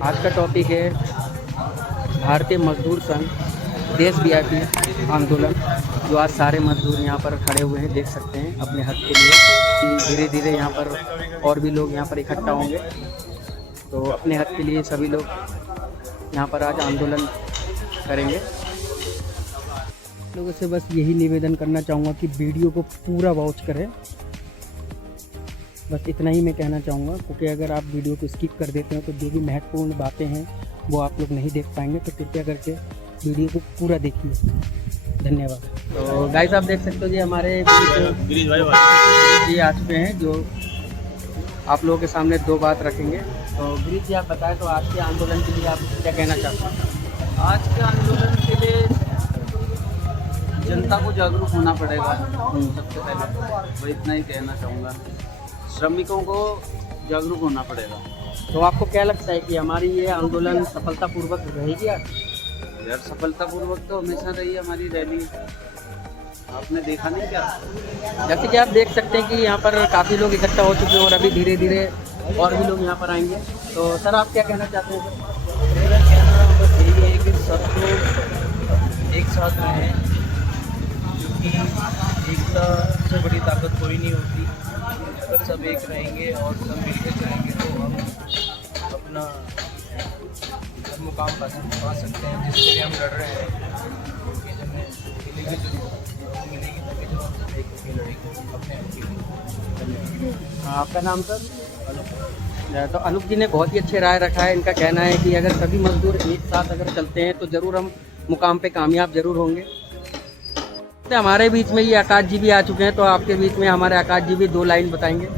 आज का टॉपिक है भारतीय मजदूर संघ देशव्यापी आंदोलन। जो आज सारे मजदूर यहाँ पर खड़े हुए हैं, देख सकते हैं अपने हक के लिए कि धीरे धीरे यहाँ पर और भी लोग यहाँ पर इकट्ठा होंगे। तो अपने हक के लिए सभी लोग यहाँ पर आज आंदोलन करेंगे। लोगों से बस यही निवेदन करना चाहूँगा कि वीडियो को पूरा वॉच करें। बस इतना ही मैं कहना चाहूँगा, क्योंकि अगर आप वीडियो को स्किप कर देते हैं तो जो भी महत्वपूर्ण बातें हैं वो आप लोग नहीं देख पाएंगे। तो कृपया करके वीडियो को पूरा देखिए। धन्यवाद। तो गाइस आप देख सकते हो जी हमारे गिरीश जी आ चुके हैं, जो आप लोगों के सामने दो बात रखेंगे। तो गिरीश जी आप बताएं, तो आज के आंदोलन के लिए आप क्या कहना चाहते हैं? आज के आंदोलन के लिए जनता को जागरूक होना पड़ेगा। सबसे पहले मैं इतना ही कहना चाहूँगा, श्रमिकों को जागरूक होना पड़ेगा। तो आपको क्या लगता है कि हमारी ये आंदोलन सफलतापूर्वक रहेगी? यार सफलतापूर्वक तो हमेशा रही हमारी रैली, आपने देखा नहीं क्या? जैसे कि आप देख सकते हैं कि यहाँ पर काफ़ी लोग इकट्ठा हो चुके हैं और अभी धीरे धीरे और भी लोग यहाँ पर आएंगे। तो सर आप क्या कहना चाहते हैं? मेरा कहना बस यही है कि सब लोग एक साथ रहें, क्योंकि एकता से बड़ी ताकत कोई नहीं होती। अगर सब एक रहेंगे और सब मिलकर चलेंगे तो हम अपना मुकाम पा सकते हैं जिसके लिए हम लड़ रहे हैं। क्योंकि हमें मिलेगी तभी जो हम सब एक होकर लड़ेंगे अपने आप के लिए। आपका नाम सर? तो अनूप जी ने बहुत ही अच्छे राय रखा है। इनका कहना है कि अगर सभी मजदूर एक साथ अगर चलते हैं तो ज़रूर हम मुकाम पे कामयाब जरूर होंगे। तो हमारे बीच में ये आकाश जी भी आ चुके हैं, तो आपके बीच में हमारे आकाश जी भी दो लाइन बताएंगे।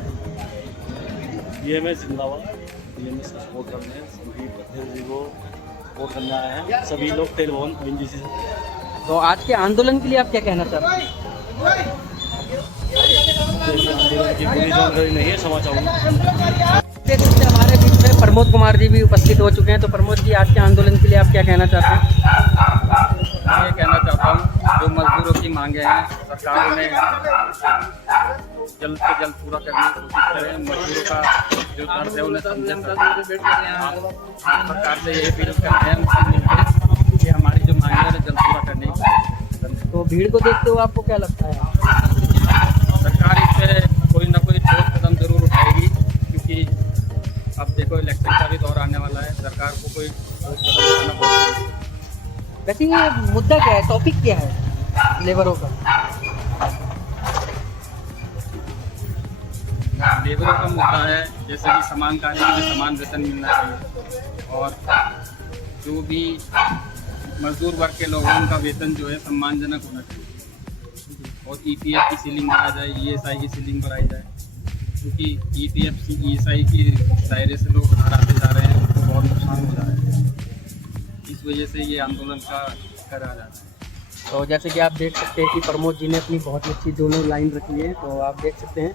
ये मैं जिंदाबाद, ये मैं सपोर्ट करने सभी प्रतिनिधि को सपोर्ट करने आए हैं, सभी लोग टेलीफोन ONGC से। तो आज के आंदोलन के लिए आप क्या कहना चाहते हैं? आंदोलन की पूरी जानकारी नहीं है, क्षमा चाहूँगा। देख सकते हैं हमारे बीच में प्रमोद कुमार जी भी उपस्थित हो चुके हैं। तो प्रमोद जी आज के आंदोलन के लिए आप क्या कहना चाहते हैं? मैं ये कहना चाहता हूँ, जो मजदूरों की मांगे हैं सरकार उन्हें जल्द से जल्द पूरा करने की कोशिश करें। मजदूरों का जो दर्द है उन्हें समझें। सरकार से यही अपील करते हैं कि हमारी जो मांगे हैं जल्द पूरा करने की। तो भीड़ को देखते हुए आपको क्या लगता है? सरकार इस पर कोई ना कोई ठोस कदम जरूर उठाएगी, क्योंकि अब देखो इलेक्शन का भी दौर आने वाला है। सरकार को कोई ठोस कदम उठाना बहुत। वैसे ये मुद्दा क्या है, टॉपिक क्या है लेबरों का? लेबरों का मुद्दा है जैसे कि समान कार्य के लिए समान वेतन मिलना चाहिए, और जो भी मजदूर वर्ग के लोगों उनका वेतन जो है सम्मानजनक होना चाहिए। और EPF की सीलिंग बढ़ाई जाए, ESI की सीलिंग बढ़ाई जाए, क्योंकि EPF ESI की दायरे से लोग बाहर आते जा रहे हैं, उनको बहुत नुकसान हो रहा है। इस वजह से ये आंदोलन का करा जा रहा है। तो जैसे कि आप देख सकते हैं कि प्रमोद जी ने अपनी बहुत अच्छी दोनों लाइन रखी है, तो आप देख सकते हैं।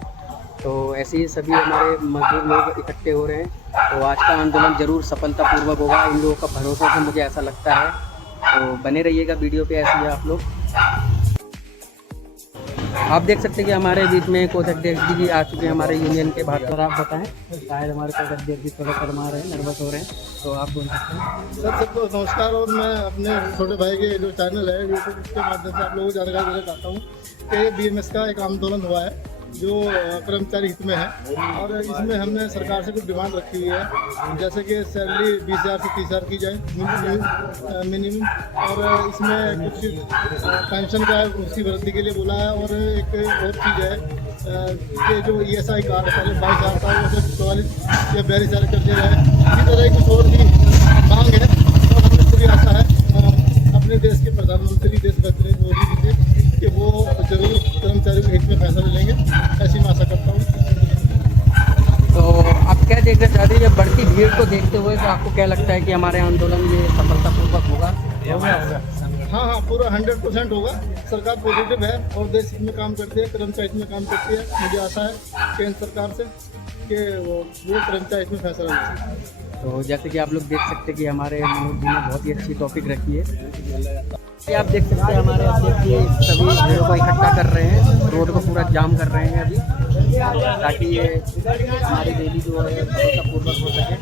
तो ऐसे ही सभी हमारे मजदूर लोग इकट्ठे हो रहे हैं। तो आज का आंदोलन ज़रूर सफलतापूर्वक होगा, इन लोगों का भरोसा से मुझे ऐसा लगता है। तो बने रहिएगा वीडियो पे ऐसे ही आप लोग। आप देख सकते हैं कि हमारे बीच में कोषाध्यक्ष जी भी आ चुके हैं हमारे यूनियन के बाहर। सर आप बताएं, शायद हमारे कोषाध्यक्ष जी थोड़ा शर्मा रहे हैं, नर्वस हो रहे हैं, तो आप बोल सकते हैं। सर सबको नमस्कार। और मैं अपने छोटे भाई के जो चैनल है यूट्यूब के माध्यम से आप लोगों को जानकारी देना चाहता हूँ कि BMS का एक आंदोलन हुआ है जो कर्मचारी हित में है, और इसमें हमने सरकार से कुछ डिमांड रखी हुई है, जैसे कि सैलरी 20,000 से 30,000 की जाए मिनिमम, और इसमें कुछ पेंशन का उसकी वृद्धि के लिए बोला है। और एक और चीज़ है कि जो ESI कार्ड पहले 22,000 था वो 44 या 42,000 कर दिया जाए। इसी तरह कुछ और भी मांग है, और हमें पूरी आशा है अपने देश के प्रधानमंत्री देश भक्त मोदी जी से कि वो जरूर कर्मचारियों के हित में फैसला लेंगे, ऐसी मैं आशा करता हूँ। तो आप क्या देखना चाहते हैं, जब बढ़ती भीड़ को देखते हुए, तो आपको क्या लगता है कि हमारे आंदोलन में सफलतापूर्वक होगा? हाँ, पूरा 100% होगा। सरकार पॉजिटिव है और देश हित में काम करती है, कर्मचारी हित में काम करती है। मुझे आशा है केंद्र सरकार से कि वो कर्मचारी हित में फैसला लेंगे। तो जैसे कि आप लोग देख सकते हैं कि हमारे मनोज जी ने बहुत ही अच्छी टॉपिक रखी है। ये आप देख सकते हैं हमारे अध्यक्ष जी सभी भीड़ों को इकट्ठा कर रहे हैं, रोड को पूरा जाम कर रहे हैं अभी, ताकि ये हमारी रैली जो है सफलतापूर्वक हो सके।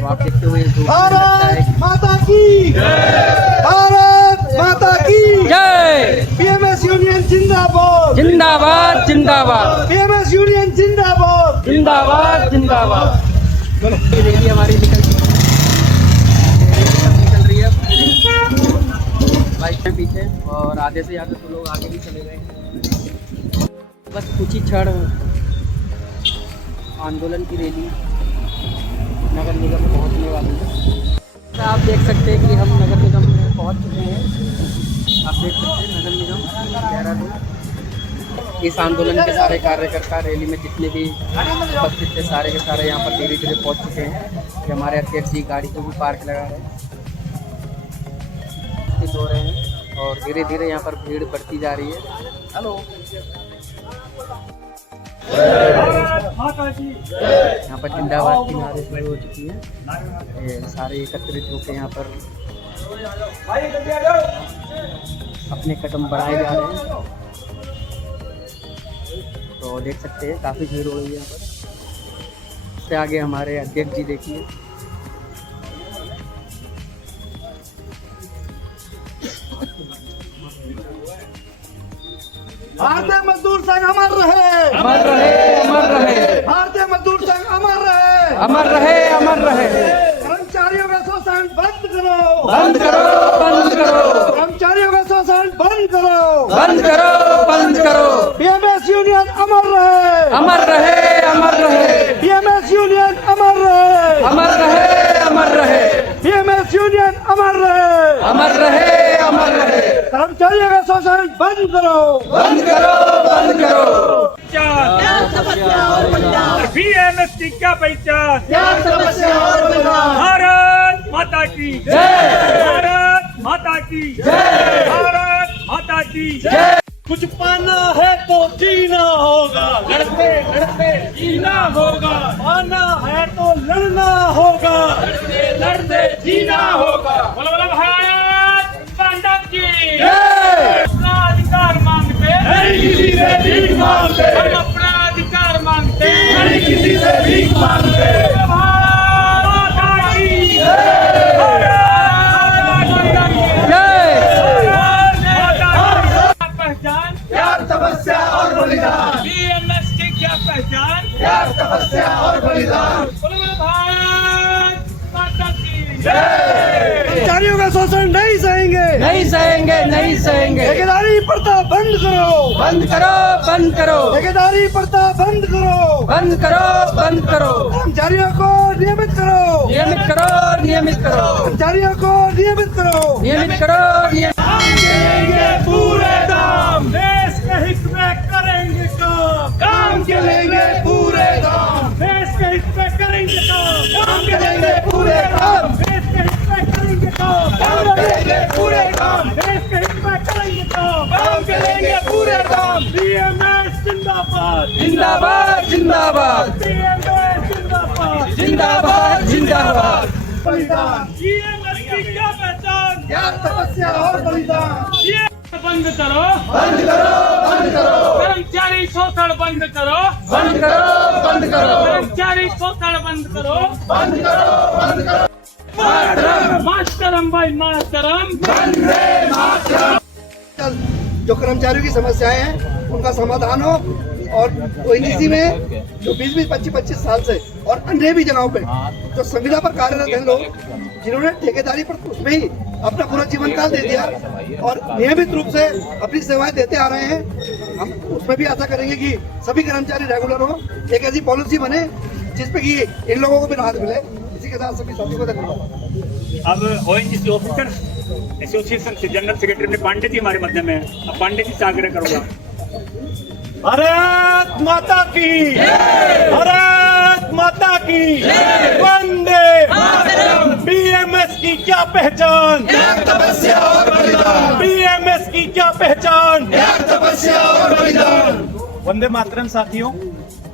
तो आप देखते हुए भारत माता की भारत माता की जय। बीएमएस यूनियन जिंदाबाद जिंदाबाद जिंदाबाद बीएमएस यूनियन जिंदाबाद जिंदाबाद जिंदाबाद। ये रैली हमारी निकल रही है बाइक में पीछे, और आधे से ज़्यादा तो लोग आगे भी चले गए। बस कुछ ही क्षण आंदोलन की रैली नगर निगम में पहुंचने वाली है। तो आप देख सकते हैं कि हम नगर निगम में पहुंच चुके हैं। आप देख सकते हैं नगर निगम देहरादून। इस आंदोलन के सारे कार्यकर्ता रैली में जितने भी उपस्थित थे सारे के सारे यहाँ पर धीरे धीरे पहुँच चुके हैं। कि हमारे अध्यक्ष जी गाड़ी को भी पार्क लगा रहे हैं, हो रहे हैं, और धीरे धीरे यहाँ पर भीड़ बढ़ती जा रही है। हेलो, यहाँ पर जिंदाबाद की नारे शुरू हो चुकी है। ये सारे एकत्रित होकर यहाँ पर अपने कदम बढ़ाए जा रहे हैं। तो देख सकते हैं काफ़ी भीड़ हो रही है यहाँ पर। इससे आगे हमारे अध्यक्ष जी देखिए। भारतीय मजदूर संघ अमर रहे अमर रहे अमर रहे भारतीय मजदूर संघ अमर रहे अमर रहे अमर रहे। कर्मचारियों का शोषण बंद करो बंद करो बंद करो कर्मचारियों का शोषण बंद करो बंद करो बंद करो। बीएमएस यूनियन अमर रहे अमर रहे अमर रहे बीएमएस यूनियन अमर रहे अमर रहे अमर रहे बीएमएस यूनियन अमर रहे अमर रहे अमर रहे। कर्मचारियों का शोषण बंद करो बंद करो बंद करो। बीएमएस की क्या पहचान, समस्या और बलिदान भारत माता की जय भारत माता की जय भारत माता की जय। कुछ पाना है तो जीना होगा, लड़ते लड़ते जीना होगा, पाना है तो लड़ना होगा, लड़ते लड़ते जीना होगा। बोलो बोलो भारत माता की जय। अपना अधिकार मांगते नहीं किसी से भीख मांगते, हम अपना अधिकार मांगते नहीं किसी से भीख मांगते। भारत माता की जय। पहचान त्याग तपस्या और बलिदान बीएमएस की क्या पहचान, त्याग तपस्या और बलिदान बोलो बोलो भारत माता की कर्मचारियों का शोषण नहीं सहेंगे नहीं सहेंगे नहीं सहेंगे। ठेकेदारी प्रथा बंद करो बंद करो बंद करो ठेकेदारी प्रथा बंद करो बंद करो बंद करो। कर्मचारियों को नियमित करो नियमित करो नियमित करो कर्मचारियों को नियमित करो नियमित करो नियमित। लेंगे पूरे दाम, देश के हित में करेंगे काम के लेंगे पूरे काम देश के हित में करेंगे काम के लेंगे पूरे काम देश के हित में करेंगे काम के लेंगे पूरे काम देश के हित में करेंगे काम के लेंगे पूरे काम बीएमएस जिंदाबाद जिंदाबाद जिंदाबाद बीएमएस जिंदाबाद जिंदाबाद जिंदाबाद। बलिदान बीएमएस की क्या पहचान, त्याग तपस्या और बलिदान ये बंद करो बंद करो बंद करो कर्मचारी शोषण बंद करो बंद करो बंद करो कर्मचारी शोषण बंद करो बंद करो बंद करो मातरम भाई मातरम जो कर्मचारियों की समस्याएं हैं उनका समाधान हो और ओएनजीसी में जो 20-20, 25-25 साल से और अन्य भी जगहों पे जो संविदा पर कार्यरत हैं लोग जिन्होंने ठेकेदारी पर उसमें ही अपना पूरा जीवन काल दे दिया और नियमित रूप से अपनी सेवाएं देते आ रहे हैं। हम उसमें भी आशा करेंगे कि सभी कर्मचारी रेगुलर हो, एक ऐसी पॉलिसी बने जिसपे कि इन लोगों को भी राहत मिले। इसी के साथ सभी साथियों को धन्यवाद। अब ओएनजीसी ऑफिसर्स एसोसिएशन से जनरल सेक्रेटरी अपने पांडे जी हमारे मध्य में है। अब पांडे जी से आग्रह करूंगा। भारत माता की भारत माता की वंदे बीएमएस की क्या पहचान, त्याग तपस्या और बलिदान बीएमएस की क्या पहचान, त्याग तपस्या और बलिदान। वंदे मातरम। साथियों,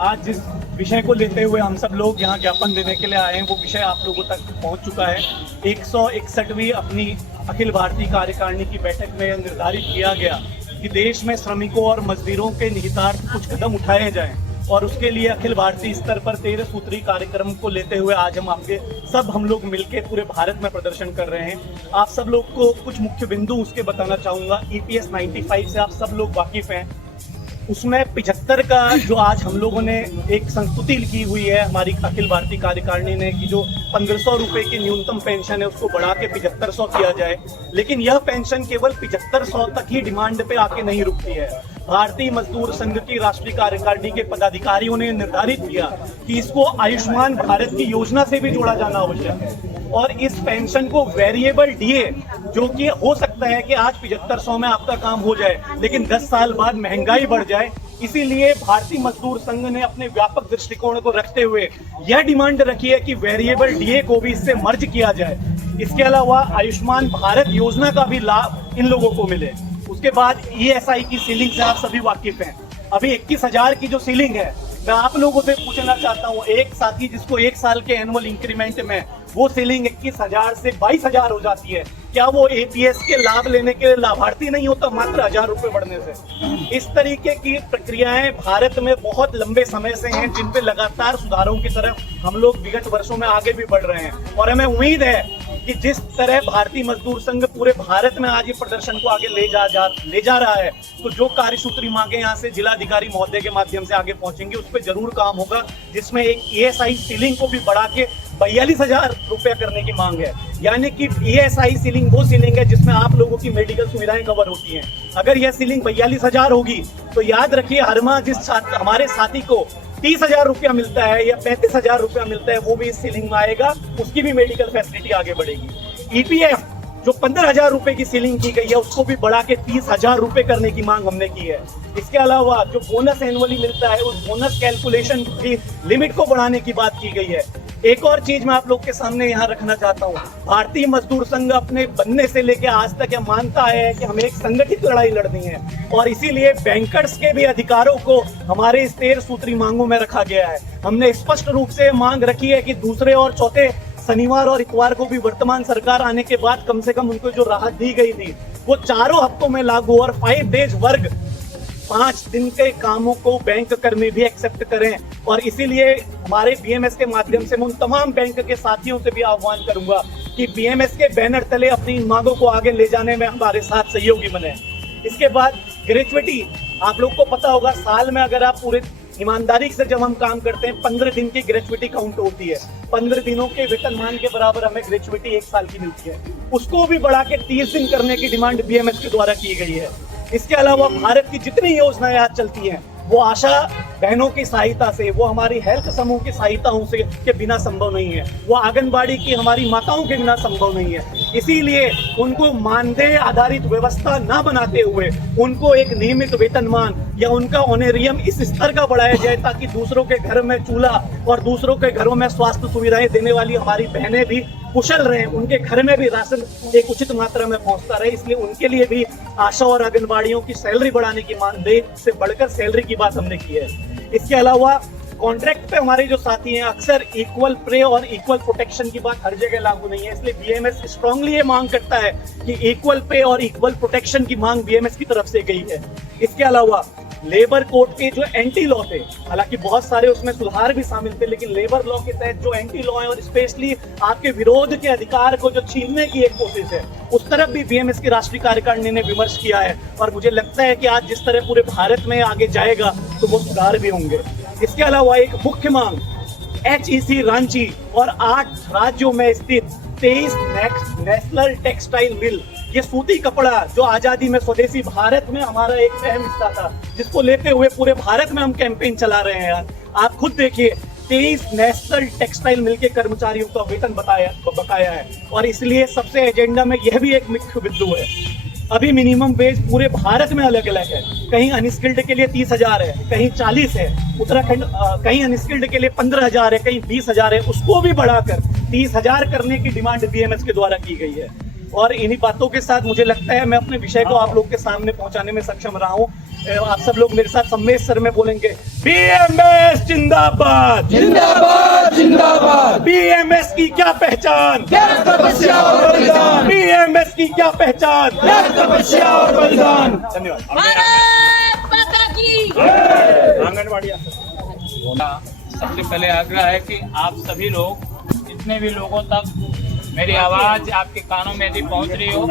आज जिस विषय को लेते हुए हम सब लोग यहाँ ज्ञापन देने के लिए आए हैं वो विषय आप लोगों तक पहुँच चुका है। 161वीं अपनी अखिल भारतीय कार्यकारिणी की बैठक में निर्धारित किया गया कि देश में श्रमिकों और मजदूरों के निहितार्थ कुछ कदम उठाए जाएं और उसके लिए अखिल भारतीय स्तर पर 13 सूत्री कार्यक्रम को लेते हुए आज हम लोग मिलकर पूरे भारत में प्रदर्शन कर रहे हैं। आप सब लोग को कुछ मुख्य बिंदु उसके बताना चाहूँगा। EPS 95 से आप सब लोग वाकिफ हैं। उसमें 75 का जो आज हम लोगों ने एक संस्तुति लिखी हुई है हमारी अखिल भारतीय कार्यकारिणी ने कि जो 1500 रुपए की न्यूनतम पेंशन है उसको बढ़ा के 7500 किया जाए, लेकिन यह पेंशन केवल 7500 तक ही डिमांड पे आके नहीं रुकती है। भारतीय मजदूर संघ की राष्ट्रीय कार्यकारिणी के पदाधिकारियों ने निर्धारित किया कि इसको आयुष्मान भारत की योजना से भी जोड़ा जाना आवश्यक है और इस पेंशन को वेरिएबल डीए, जो कि हो सकता है कि आज 7500 में आपका काम हो जाए लेकिन 10 साल बाद महंगाई बढ़ जाए, इसीलिए भारतीय मजदूर संघ ने अपने व्यापक दृष्टिकोण को रखते हुए यह डिमांड रखी है कि वेरिएबल डीए को भी इससे मर्ज किया जाए। इसके अलावा आयुष्मान भारत योजना का भी लाभ इन लोगों को मिले। उसके बाद ESI की सीलिंग से आप सभी वाकिफ हैं। अभी 21,000 की जो सीलिंग है, मैं आप लोगों से पूछना चाहता हूँ, एक साथी जिसको 1 साल के एनुअल इंक्रीमेंट में वो सीलिंग 21,000 से 22,000 हो जाती है, क्या वो APS के लाभ लेने के लाभार्थी नहीं होता मात्र 1000 रुपए बढ़ने से? इस तरीके की प्रक्रियाएं भारत में बहुत लंबे समय से हैं, जिन पे लगातार सुधारों की तरफ हम लोग विगत वर्षों में आगे भी बढ़ रहे हैं और हमें उम्मीद है कि जिस तरह भारतीय मजदूर संघ पूरे भारत में आज ये प्रदर्शन को आगे ले जा रहा है, तो जो कार्यसूत्री मांगे यहाँ से जिलाधिकारी महोदय के माध्यम से आगे पहुंचेंगे उस पर जरूर काम होगा, जिसमें एक ESI सीलिंग को भी बढ़ा के 42,000 रुपया करने की मांग है। यानी कि ESI सीलिंग वो सीलिंग है जिसमें आप लोगों की मेडिकल सुविधाएं कवर होती हैं। अगर यह सीलिंग 42,000 होगी तो याद रखिए हर माह जिस हमारे साथी को 30,000 रुपया मिलता है या 35,000 रुपया मिलता है वो भी इस सीलिंग में आएगा, उसकी भी मेडिकल फैसिलिटी आगे बढ़ेगी। EPF जो 15,000 रुपए की सीलिंग की गई है उसको भी बढ़ा के 30,000 रुपए करने की मांग हमने की है। इसके अलावा जो बोनस एनुअली मिलता है उस बोनस कैलकुलेशन की लिमिट को बढ़ाने की बात की गई है। एक और चीज मैं आप लोग के सामने यहाँ रखना चाहता हूँ, भारतीय मजदूर संघ अपने बनने से लेकर आज तक यह मानता है कि हमें एक संगठित लड़ाई लड़नी है और इसीलिए बैंकर्स के भी अधिकारों को हमारे इस 13 सूत्री मांगों में रखा गया है। हमने स्पष्ट रूप से मांग रखी है कि दूसरे और चौथे शनिवार और इतवार को भी वर्तमान सरकार आने के बाद कम से कम उनको जो राहत दी गई थी वो 4 हफ्तों में लागू और 5 डेज वर्ग 5 दिन के कामों को बैंक कर्मी भी एक्सेप्ट करें। और इसीलिए हमारे BMS के माध्यम से मैं उन तमाम बैंक के साथियों से भी आह्वान करूंगा कि BMS के बैनर तले अपनी मांगों को आगे ले जाने में हमारे साथ सहयोगी बने। इसके बाद ग्रेचुइटी, आप लोग को पता होगा साल में अगर आप पूरे ईमानदारी से जब हम काम करते हैं 15 दिन की ग्रेचुइटी काउंट होती है। 15 दिनों के वेतनमान के बराबर हमें ग्रेचुइटी 1 साल की मिलती है, उसको भी बढ़ा के 30 दिन करने की डिमांड BMS के द्वारा की गई है। इसके अलावा भारत की जितनी योजनाएं आज चलती हैं वो आशा बहनों की सहायता से, वो हमारी हेल्थ समूह की सहायताओं से के बिना संभव नहीं है, वो आंगनबाड़ी की हमारी माताओं के बिना संभव नहीं है। इसीलिए उनको मानदेय आधारित व्यवस्था ना बनाते हुए उनको एक नियमित वेतनमान या उनका ऑनरेरियम इस स्तर का बढ़ाया जाए ताकि दूसरों के घर में चूल्हा और दूसरों के घरों में स्वास्थ्य सुविधाएं देने वाली हमारी बहनें भी कुशल रहे, उनके घर में भी राशन एक उचित मात्रा में पहुंचता रहे। इसलिए उनके लिए भी आशा और आंगनबाड़ियों की सैलरी बढ़ाने की मानदेय से बढ़कर सैलरी की बात हमने की है। इसके अलावा कॉन्ट्रैक्ट पे हमारे जो साथी हैं अक्सर इक्वल पे और इक्वल प्रोटेक्शन की बात हर जगह लागू नहीं है, इसलिए BMS स्ट्रांगली ये मांग करता है कि इक्वल पे और इक्वल प्रोटेक्शन की मांग BMS की तरफ से गई है। इसके अलावा लेबर कोड के जो एंटी लॉ थे, हालांकि बहुत सारे उसमें सुधार भी शामिल थे, लेकिन लेबर लॉ के तहत जो एंटी लॉ है और स्पेशली आपके विरोध के अधिकार को जो छीनने की एक कोशिश है उस तरफ भी BMS की राष्ट्रीय कार्यकारिणी ने विमर्श किया है और मुझे लगता है कि आज जिस तरह पूरे भारत में आगे जाएगा तो वो सुधार भी होंगे। इसके अलावा एक मुख्य मांग HEC रांची और 8 राज्यों में स्थित 23 नेशनल टेक्सटाइल मिल, ये सूती कपड़ा जो आजादी में स्वदेशी भारत में हमारा एक अहम हिस्सा था, जिसको लेते हुए पूरे भारत में हम कैंपेन चला रहे हैं। आप खुद देखिए 23 नेशनल टेक्सटाइल मिल के कर्मचारियों का वेतन बकाया है और इसलिए सबसे एजेंडा में यह भी एक मुख्य बिंदु है। अभी मिनिमम वेज पूरे भारत में अलग अलग है, कहीं अनस्किल्ड के लिए 30,000 है, कहीं 40 है, उत्तराखंड कहीं अनस्किल्ड के लिए 15,000 है, कहीं 20,000 है, उसको भी बढ़ाकर 30,000 करने की डिमांड BMS के द्वारा की गई है। और इन्हीं बातों के साथ मुझे लगता है मैं अपने विषय को आप लोग के सामने पहुंचाने में सक्षम रहा हूं। आप सब लोग मेरे साथ सम्मेश सर में बोलेंगे BMS जिंदाबाद जिंदाबाद। जिंदाबाद। बीएमएस की क्या पहचान, बीएमएस की क्या पहचान, तपस्या और बलिदान। धन्यवाद। आंगनबाड़ी सबसे पहले आग्रह है कि आप सभी लोग, जितने भी लोगों तक मेरी आवाज आपके कानों में यदि पहुंच रही हो,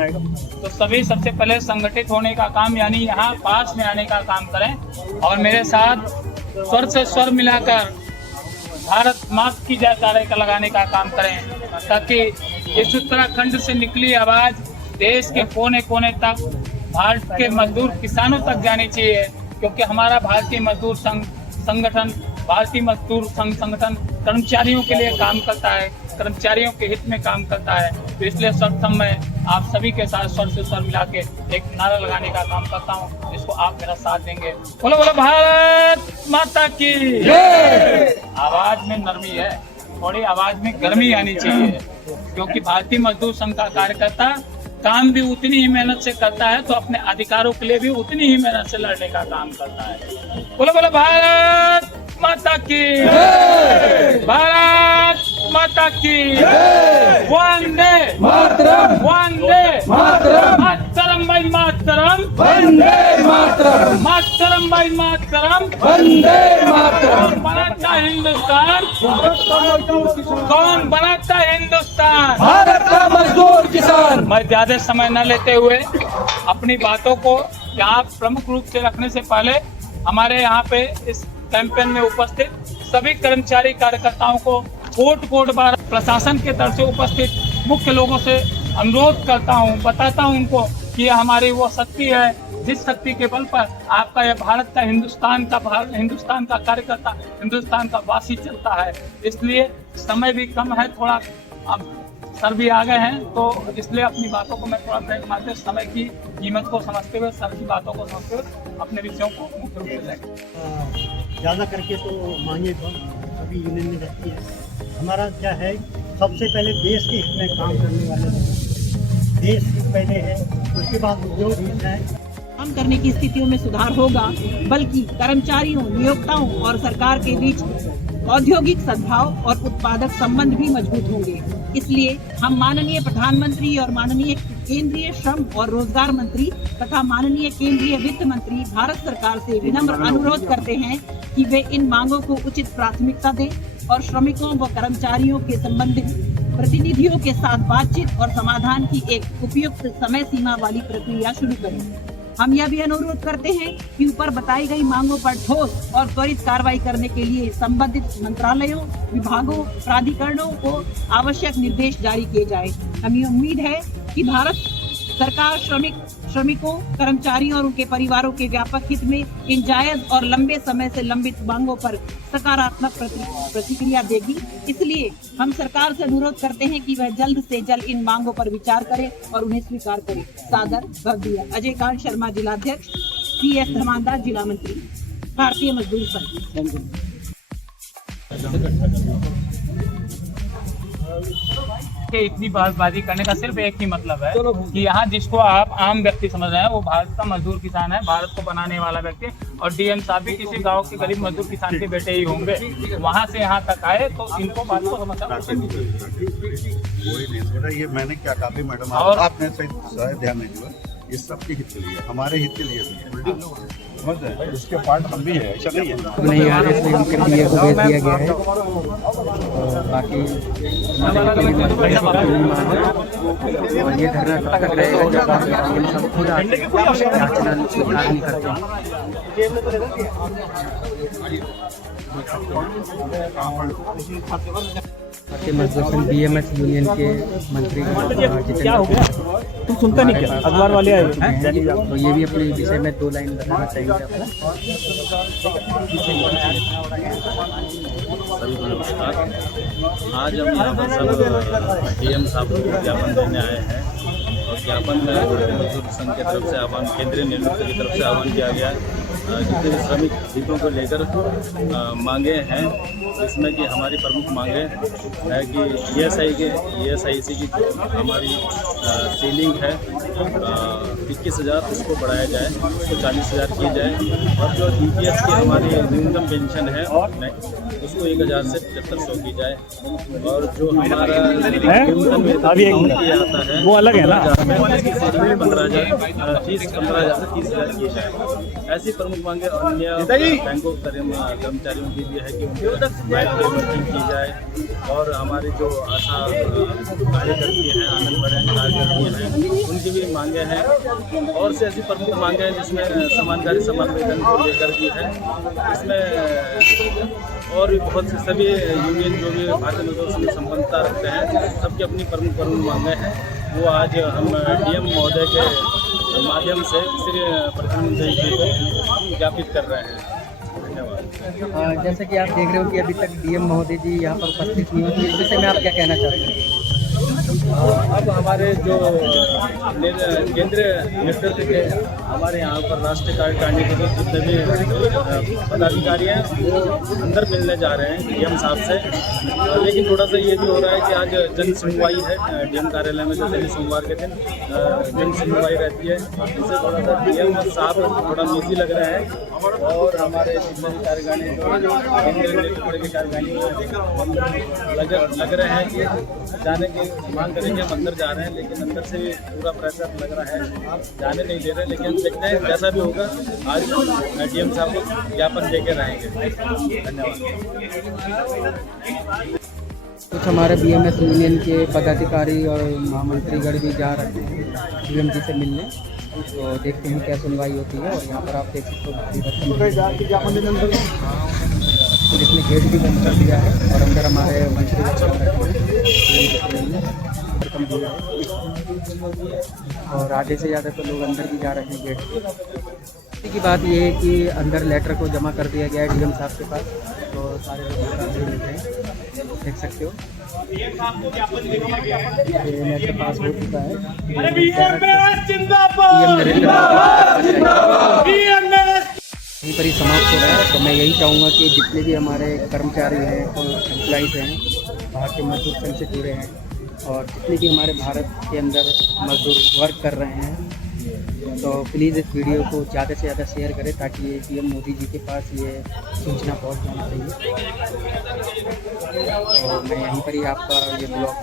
तो सभी सबसे पहले संगठित होने का काम, यानी यहाँ पास में आने का काम करें और मेरे साथ स्वर से स्वर मिलाकर भारत माता की जयकारे का लगाने का काम करें, ताकि इस उत्तराखंड से निकली आवाज देश के कोने कोने तक भारत के मजदूर किसानों तक जानी चाहिए, क्योंकि हमारा भारतीय मजदूर संगठन भारतीय मजदूर संगठन कर्मचारियों के लिए काम करता है, कर्मचारियों के हित में काम करता है। तो इसलिए सर्वप्रथम मैं आप सभी के साथ स्वर से स्वर मिला के एक नारा लगाने का काम करता हूँ, जिसको आप मेरा साथ देंगे। बोलो बोलो भारत माता की। आवाज में नरमी है, थोड़ी आवाज में गर्मी आनी चाहिए, क्योंकि भारतीय मजदूर संघ का कार्यकर्ता काम भी उतनी ही मेहनत से करता है, तो अपने अधिकारों के लिए भी उतनी ही मेहनत से लड़ने का काम करता है। बोलो बोलो भारत माता की, भारत माता की। वंदे मातरम, वंदे मातरम, मातरम भाई मातरम, वंदे मातरम, मातरम भाई मातरम, वंदे मातरम। कौन बनाता हिंदुस्तान, कौन बनाता हिंदुस्तान, भारत का मजदूर किसान। मैं ज्यादा समय न लेते हुए अपनी बातों को यहाँ प्रमुख रूप से रखने से पहले हमारे यहाँ पे इस कैंपेन में उपस्थित सभी कर्मचारी कार्यकर्ताओं को कोट बार प्रशासन के तरफ से उपस्थित मुख्य लोगों से अनुरोध करता हूं, बताता हूं उनको कि यह हमारी वो शक्ति है जिस शक्ति के बल पर आपका यह भारत का हिंदुस्तान का कार्यकर्ता, हिंदुस्तान का वासी चलता है। इसलिए समय भी कम है, थोड़ा अब सर भी आ गए हैं, तो इसलिए अपनी बातों को मैं थोड़ा ब्रेक मारते समय की कीमत को समझते हुए, सर की बातों को समझते हुए अपने विषयों को मुख्य रूप से ज़्यादा करके तो मांगे अभी यूनियन में रहती है। हमारा क्या है, सबसे पहले देश के हित में काम करने वाले लोग, देश पहले है, उसके बाद उद्योग हित है। काम करने की स्थितियों में सुधार होगा, बल्कि कर्मचारियों, नियोक्ताओं और सरकार के बीच औद्योगिक सद्भाव और उत्पादक संबंध भी मजबूत होंगे। इसलिए हम माननीय प्रधानमंत्री और माननीय केंद्रीय श्रम और रोजगार मंत्री तथा माननीय केंद्रीय वित्त मंत्री भारत सरकार से विनम्र अनुरोध करते हैं कि वे इन मांगों को उचित प्राथमिकता दें और श्रमिकों व कर्मचारियों के संबंधित प्रतिनिधियों के साथ बातचीत और समाधान की एक उपयुक्त समय सीमा वाली प्रक्रिया शुरू करें। हम यह भी अनुरोध करते हैं कि ऊपर बताई गई मांगों पर ठोस और त्वरित कार्रवाई करने के लिए संबंधित मंत्रालयों, विभागों, प्राधिकरणों को आवश्यक निर्देश जारी किए जाए। हमें उम्मीद है कि भारत सरकार श्रमिकों, कर्मचारियों और उनके परिवारों के व्यापक हित में इन जायज और लंबे समय से लंबित मांगों पर सकारात्मक प्रतिक्रिया देगी। इसलिए हम सरकार से अनुरोध करते हैं कि वह जल्द से जल्द इन मांगों पर विचार करे और उन्हें स्वीकार करे। सादर भव्य अजय कांत शर्मा, जिलाध्यक्ष, PS धमानदार, जिला मंत्री, भारतीय मजदूर संघ। कि इतनी बहसबाजी करने का सिर्फ एक ही मतलब है कि यहाँ जिसको आप आम व्यक्ति समझ रहे हैं वो भारत का मजदूर किसान है, भारत को बनाने वाला व्यक्ति, और डीएम साहब भी किसी गांव के गरीब मजदूर किसान के बेटे ही होंगे। वहाँ से यहाँ तक आए तो इनको बात को समझना। ये मैंने क्या कहा थी मैडम, और आपने सही ध्यान नहीं दिया, ये सबके हित के लिए, हमारे हित के लिए समझ रहे हैं, इसके पार्ट हम भी है, ऐसा नहीं है। नहीं आ रहे इसलिए उनके लिए को भेज दिया गया है, और बाकी और ये धरना तब तक रहेगा जब सब खुद स्वीकार नहीं करते हैं। भारतीय मजदूर संघ BMS यूनियन के मंत्री क्या हो गया, तुम सुनता नहीं क्या, अखबार वाले आए तो ये भी अपने विषय में 2 लाइन बताना चाहेंगे अपना। सभी को नमस्कार। आज हम यहाँ पर सब DM साहब को ज्ञापन देने आए हैं, और ज्ञापन में मजदूर संघ की तरफ से आह्वान, केंद्रीय नेतृत्व की तरफ से आह्वान किया गया है। जितने भी श्रमिक हितों को लेकर मांगे हैं, जिसमें कि हमारी प्रमुख मांगे है कि ESIC की जो हमारी सीलिंग है 21,000 उसको बढ़ाया जाए, उसको 40,000 की जाए, और जो EPS की हमारी न्यूनतम पेंशन है उसको 1,000 से 7,500 की जाए, और जो हमारा न्यूनतम वेतन आता है वो अलग है ना, 15,000 से 30,000 की जाए। ऐसी प्रमुख मांगे अन्य बैंकों कर्मचारियों की भी है कि उनकी की जाए, और हमारे जो आशा कार्य करती हैं, आंगनबाड़ी कार्य करती हैं, उनकी भी मांगे हैं, और से ऐसी प्रमुख मांगे हैं जिसमें समान कार्य समान वेतन को लेकर भी है। इसमें और भी बहुत से सभी यूनियन जो भी भारतीय मजदूर संघ संबंधता रखते हैं, सबकी अपनी प्रमुख मांगे हैं। वो आज हम DM महोदय के माध्यम से श्री प्रधानमंत्री जी को ज्ञापित कर रहे हैं। धन्यवाद। जैसे कि आप देख रहे हो कि अभी तक DM महोदय जी यहाँ पर उपस्थित नहीं होते, इस विषय में आप क्या कहना चाहते हैं? अब हमारे जो केंद्रीय नेतृत्व के हमारे यहाँ पर राष्ट्रीय कार्यकारिणी के जितने भी पदाधिकारी हैं वो अंदर मिलने जा रहे हैं DM साहब से, लेकिन थोड़ा सा ये भी हो रहा है कि आज जन सुनवाई है DM कार्यालय में, जैसे कि सोमवार के दिन जन सुनवाई रहती है, इससे थोड़ा सा DM साहब थोड़ा बिजी लग रहे हैं, और हमारे जितने भी कार्यकारिणी केंद्रीय नेतृत्व के कार्यकारिणी लग रहे हैं कि जाने की मांग करेंगे। हम अंदर जा रहे हैं, लेकिन अंदर से भी पूरा प्रेशर लग रहा है, जाने नहीं दे रहे, लेकिन देखते हैं जैसा भी होगा। आज DM साहब को ज्ञापन देके रहेंगे। धन्यवाद। कुछ हमारे BMS यूनियन के पदाधिकारी और महामंत्रीगण भी जा रहे हैं DM जी से मिलने, तो देखते हैं क्या सुनवाई होती है। और यहाँ पर आप देख सकते हो पुलिस ने गेट भी बंद कर दिया है, और अंदर हमारे मंत्री और आधे से ज़्यादा तो लोग अंदर भी जा रहे हैं गेट पे। की बात ये है कि अंदर लेटर को जमा कर दिया गया है DM साहब के पास, तो सारे लोग अंदर मिलते हैं, देख सकते हो ये लेटर पास हो चुका है। यहीं पर ही समाप्त हो रहा है। तो मैं यही चाहूँगा कि जितने भी हमारे कर्मचारी हैं और एम्प्लॉइज़ हैं भारतीय मजदूर संघ से जुड़े हैं, और जितने भी हमारे भारत के अंदर मजदूर वर्क कर रहे हैं, तो प्लीज़ इस वीडियो को ज़्यादा से ज़्यादा शेयर करें, ताकि ये PM मोदी जी के पास ये सूचना पहुंच जानी चाहिए। और मैं यहीं पर ही आपका ये ब्लॉग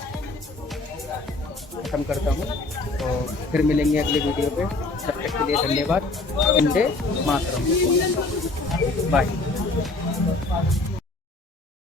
ख़त्म करता हूँ, तो फिर मिलेंगे अगले वीडियो पे। तब तक के लिए धन्यवाद। वंदे मातरम। बाय।